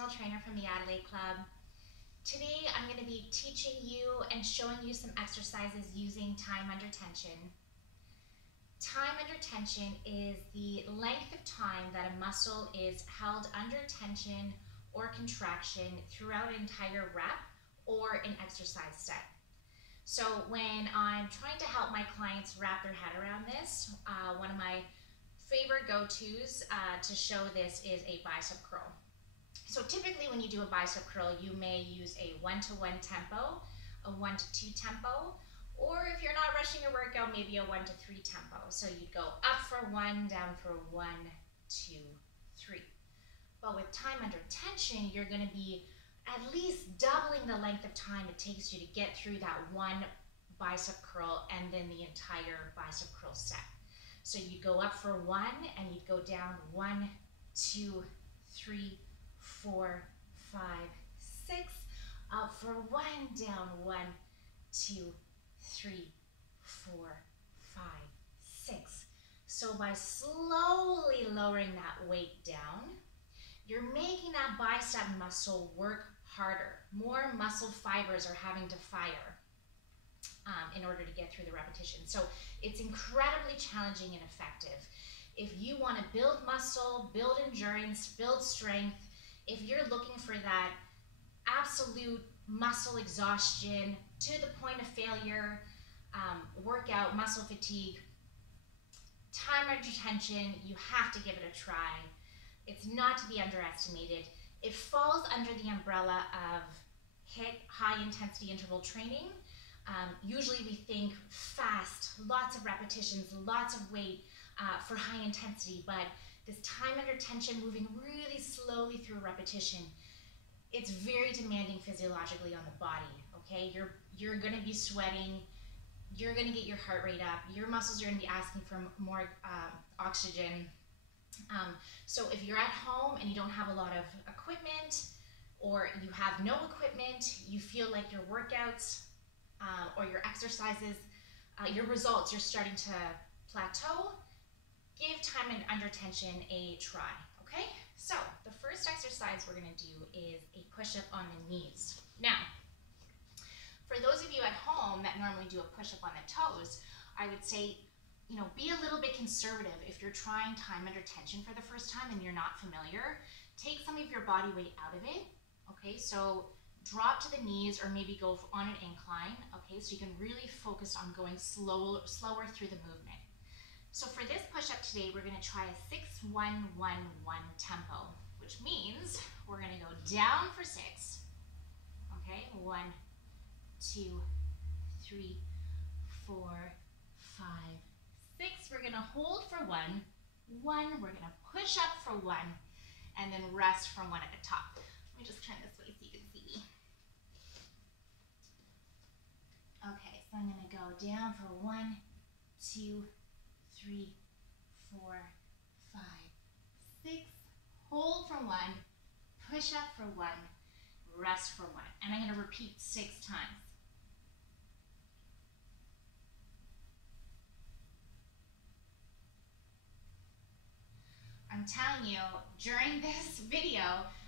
personal trainer from the Adelaide Club. Today I'm going to be teaching you and showing you some exercises using time under tension. Time under tension is the length of time that a muscle is held under tension or contraction throughout an entire rep or an exercise set. So when I'm trying to help my clients wrap their head around this, one of my favorite go-tos to show this is a bicep curl. So typically when you do a bicep curl, you may use a 1-to-1 tempo, a 1-to-2 tempo, or if you're not rushing your workout, maybe a 1-to-3 tempo. So you'd go up for 1, down for 1, 2, 3. But with time under tension, you're going to be at least doubling the length of time it takes you to get through that one bicep curl and then the entire bicep curl set. So you'd go up for 1 and you'd go down 1, 2, 3, 4, 5, 6, up for 1, down 1, 2, 3, 4, 5, 6. So by slowly lowering that weight down, you're making that bicep muscle work harder. More muscle fibers are having to fire in order to get through the repetition. So it's incredibly challenging and effective. If you want to build muscle, build endurance, build strength, if you're looking for that absolute muscle exhaustion to the point of failure, workout, muscle fatigue, time under tension, you have to give it a try. It's not to be underestimated. It falls under the umbrella of HIIT, high intensity interval training. Usually we think fast, lots of repetitions, lots of weight for high intensity, but this time under tension, moving really slowly through a repetition, it's very demanding physiologically on the body, okay? You're gonna be sweating, you're gonna get your heart rate up, your muscles are gonna be asking for more oxygen. So if you're at home and you don't have a lot of equipment, or you have no equipment, you feel like your workouts or your exercises, your results, you're starting to plateau, give time under tension a try, okay? So the first exercise we're gonna do is a push-up on the knees. Now, for those of you at home that normally do a push-up on the toes, I would say, you know, be a little bit conservative. If you're trying time under tension for the first time and you're not familiar, take some of your body weight out of it, okay? So drop to the knees or maybe go on an incline, okay? So you can really focus on going slower through the movement. So for this push-up today, we're gonna try a 6-1-1-1 tempo, which means we're gonna go down for 6, okay? 1, 2, 3, 4, 5, 6. We're gonna hold for 1, we're gonna push up for 1, and then rest for 1 at the top. Let me just turn this way so you can see me. Okay, so I'm gonna go down for 1, 2, 3, 4, 5, 6, hold for 1, push up for 1, rest for 1. And I'm gonna repeat 6 times. I'm telling you, during this video,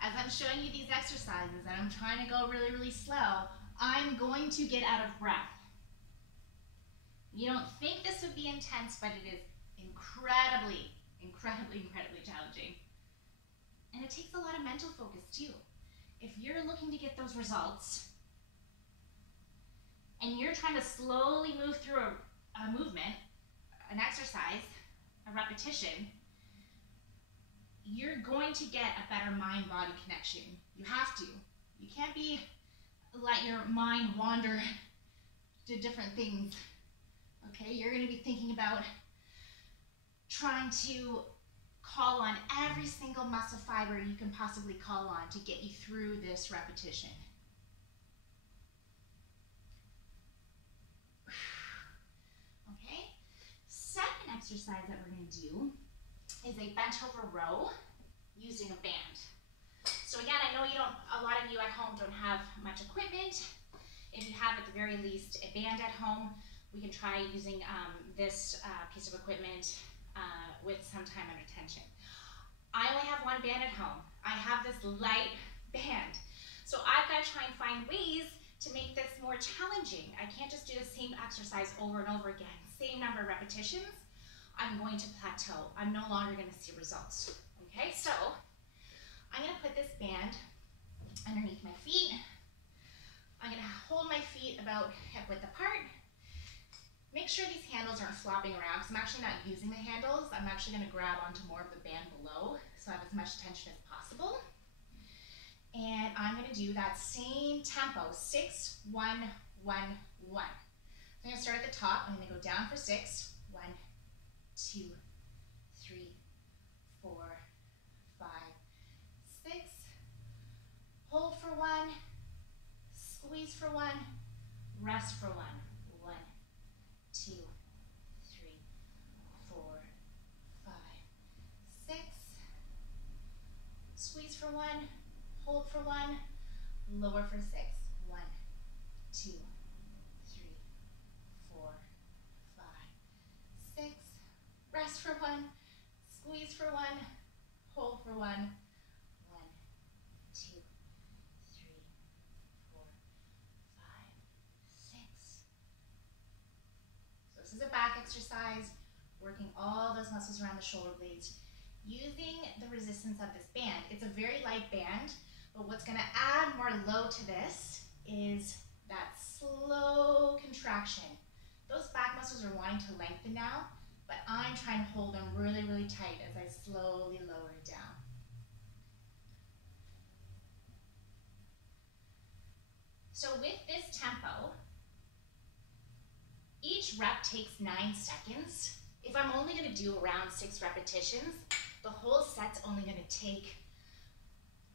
as I'm showing you these exercises and I'm trying to go really, really slow, I'm going to get out of breath. You don't think this would be intense, but it is incredibly, incredibly, incredibly challenging. And it takes a lot of mental focus too. If you're looking to get those results and you're trying to slowly move through a movement, an exercise, a repetition, you're going to get a better mind-body connection. You have to. You can't let your mind wander to different things. Okay, you're going to be thinking about trying to call on every single muscle fiber you can possibly call on to get you through this repetition. Okay, second exercise that we're going to do is a bent over row using a band. So again, I know a lot of you at home don't have much equipment. If you have at the very least a band at home, we can try using this piece of equipment with some time under tension. I only have one band at home. I have this light band. So I've got to try and find ways to make this more challenging. I can't just do the same exercise over and over again. Same number of repetitions. I'm going to plateau. I'm no longer going to see results. Okay, so I'm going to put this band underneath my feet. I'm going to hold my feet about hip width apart. Make sure these handles aren't flopping around because I'm actually not using the handles. I'm actually going to grab onto more of the band below so I have as much tension as possible. And I'm going to do that same tempo, 6, 1, 1, 1. I'm going to start at the top. I'm going to go down for 6, 1, 2, 3, 4, 5, 6. Hold for 1, squeeze for 1, rest for 1. 1, 2, 3, 4, 5, 6. Squeeze for 1. Hold for 1, lower for 6. 1, 2, 3, 4, 5, 6. Rest for 1, squeeze for 1, hold for 1. 1, 2, 3, 4, 5, 6. So this is a back exercise, working all those muscles around the shoulder blades, using the resistance of this band. It's a very light band, but what's going to add more load to this is that slow contraction. Those back muscles are wanting to lengthen now, but I'm trying to hold them really, really tight as I slowly lower it down. So with this tempo, each rep takes 9 seconds. If I'm only going to do around 6 repetitions, the whole set's only going to take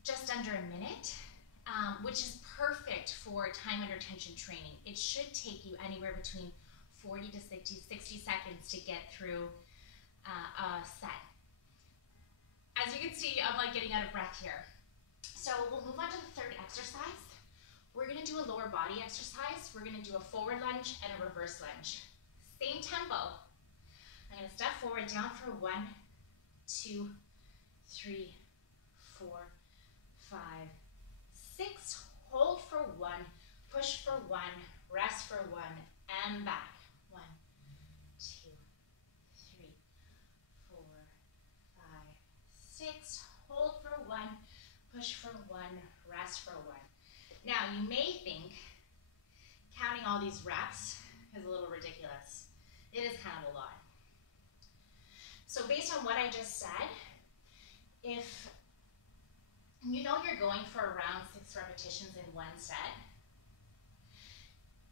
just under a minute, which is perfect for time under tension training. It should take you anywhere between 40 to 60 seconds to get through a set. As you can see, I'm like getting out of breath here. So we'll move on to the third exercise. We're going to do a lower body exercise. We're going to do a forward lunge and a reverse lunge. Same tempo. I'm going to step forward, down for 1, 2, 3, 4, 5, 6. Hold for 1, push for 1, rest for 1, and back. 1, 2, 3, 4, 5, 6. Hold for 1, push for 1, rest for 1. Now, you may think counting all these reps is a little ridiculous. It is kind of a lot. So based on what I just said, if you know you're going for around 6 repetitions in one set,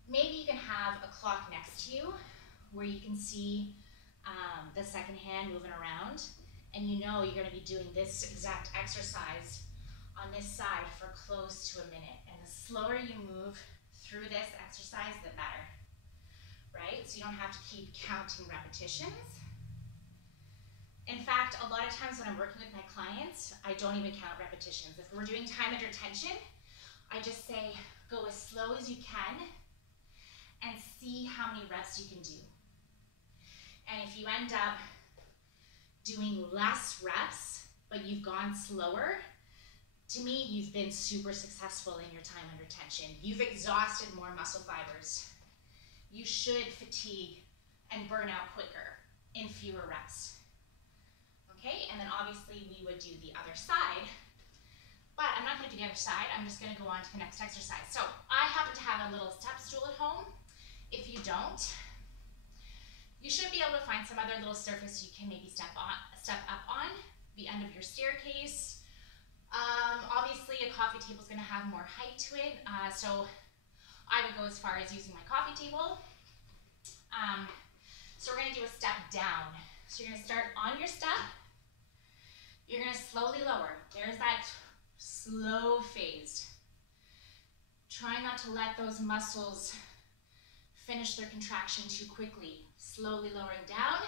maybe you can have a clock next to you where you can see the second hand moving around, and you know you're going to be doing this exact exercise on this side for close to a minute. And the slower you move through this exercise, the better, right? So you don't have to keep counting repetitions. In fact, a lot of times when I'm working with my clients, I don't even count repetitions. If we're doing time under tension, I just say, go as slow as you can and see how many reps you can do. And if you end up doing less reps, but you've gone slower, to me, you've been super successful in your time under tension. You've exhausted more muscle fibers. You should fatigue and burn out quicker in fewer reps. Okay, and then obviously we would do the other side, but I'm not going to do the other side. I'm just going to go on to the next exercise. So I happen to have a little step stool at home. If you don't, you should be able to find some other little surface you can maybe step up on, the end of your staircase. Obviously a coffee table is going to have more height to it, so I would go as far as using my coffee table. So we're going to do a step down. So you're going to start on your step. You're going to slowly lower. There's that slow phase. Try not to let those muscles finish their contraction too quickly. Slowly lowering down.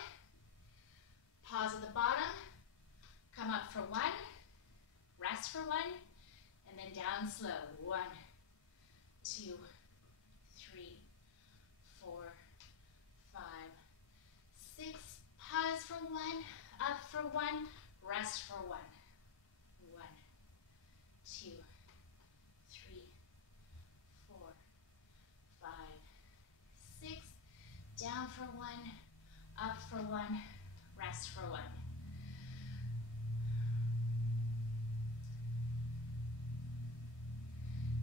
Pause at the bottom. Come up for 1. Rest for 1. And then down slow. 1, 2, 3, 4, 5, 6. Pause for 1. Up for 1. Rest for 1. 1, 2, for 1, rest for 1.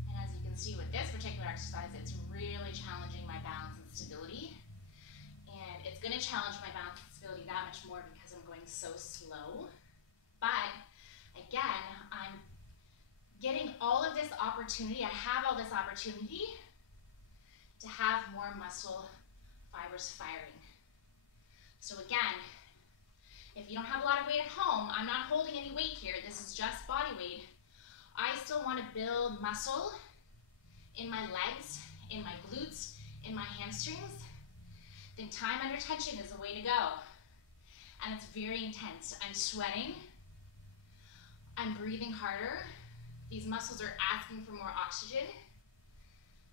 And as you can see with this particular exercise, it's really challenging my balance and stability. And it's going to challenge my balance and stability that much more because I'm going so slow. But again, I'm getting all of this opportunity, I have all this opportunity to have more muscle fibers firing. So again, if you don't have a lot of weight at home, I'm not holding any weight here, this is just body weight. I still want to build muscle in my legs, in my glutes, in my hamstrings, then time under tension is the way to go. And it's very intense. I'm sweating, I'm breathing harder. These muscles are asking for more oxygen.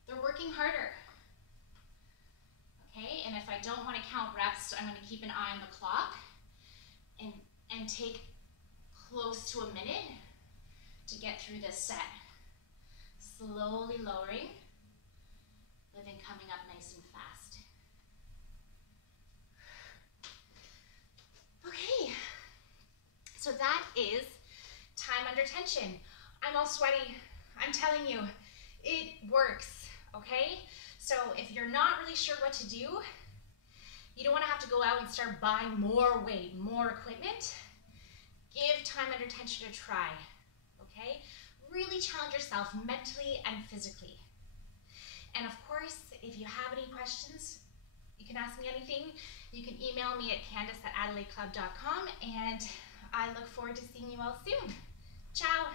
They're working harder. Okay, and if I don't want to count reps, I'm going to keep an eye on the clock and take close to a minute to get through this set. Slowly lowering, but then coming up nice and fast. Okay, so that is time under tension. I'm all sweaty, I'm telling you, it works, okay? So if you're not really sure what to do, you don't want to have to go out and start buying more weight, more equipment. Give time under tension a try, okay? Really challenge yourself mentally and physically. And of course, if you have any questions, you can ask me anything. You can email me at candice@adelaideclub.com, and I look forward to seeing you all soon. Ciao.